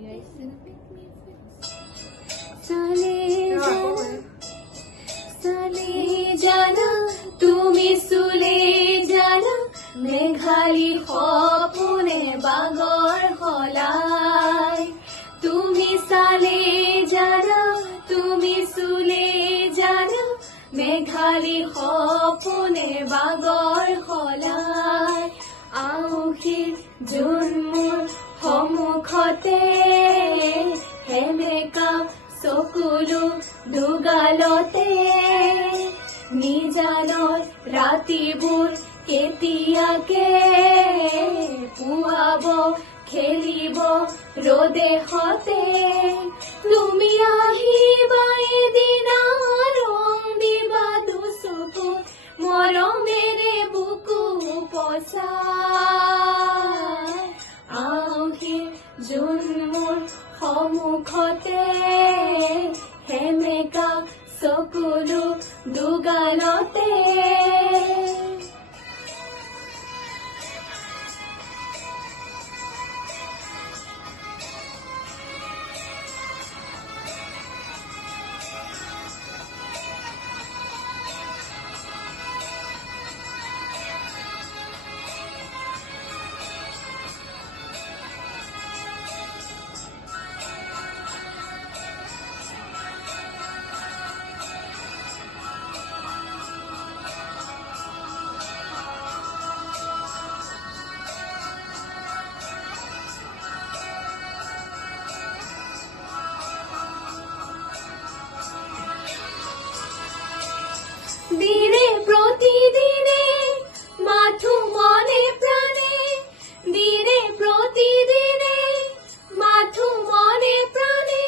guys. সালে জানা তুমি চুলে জানা মেঘালী সপোনে বাগৰ হলাই তুমি চালে জানা তুমি চুলে জানা মেঘালী সপোনে বাগৰ হলাই আউসীৰ জোন মোৰ সন্মুখতে হেমেকা চকুলো দুগালতে নিজানৰ ৰাতিবোৰ কেতিয়াকে পুৱাব খেলিব ৰ'দে হতে তুমি আহিবা এদিনা ৰং দিবা দুচকুত মৰমেৰে বুকু পচাই আউসীৰ জোন মোৰ সন্মুখতে হেমেকা চকুলো দুগালতে দিনে প্রতিদিনে মাথু মনে প্রাণে দিনে প্রতিদিনে মাথু মনে প্রাণে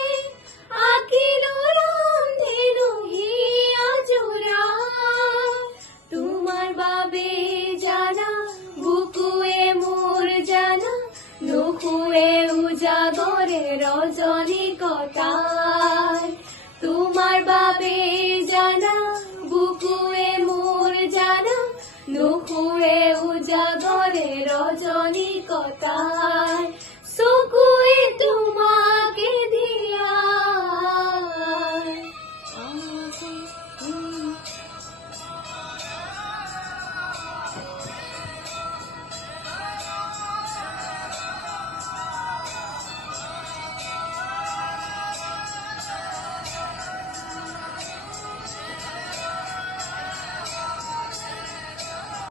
আকিল রামধেনু হিয়া জোড়া তোমার বাবে জানা বুকুয়ে মোর জানা নুখুয়ে উজাগরে রজনী কটায় তোমার বাবে জানা বুকুয়ে মোর জানা নুখুয়ে উজাগরে রজনী কটায়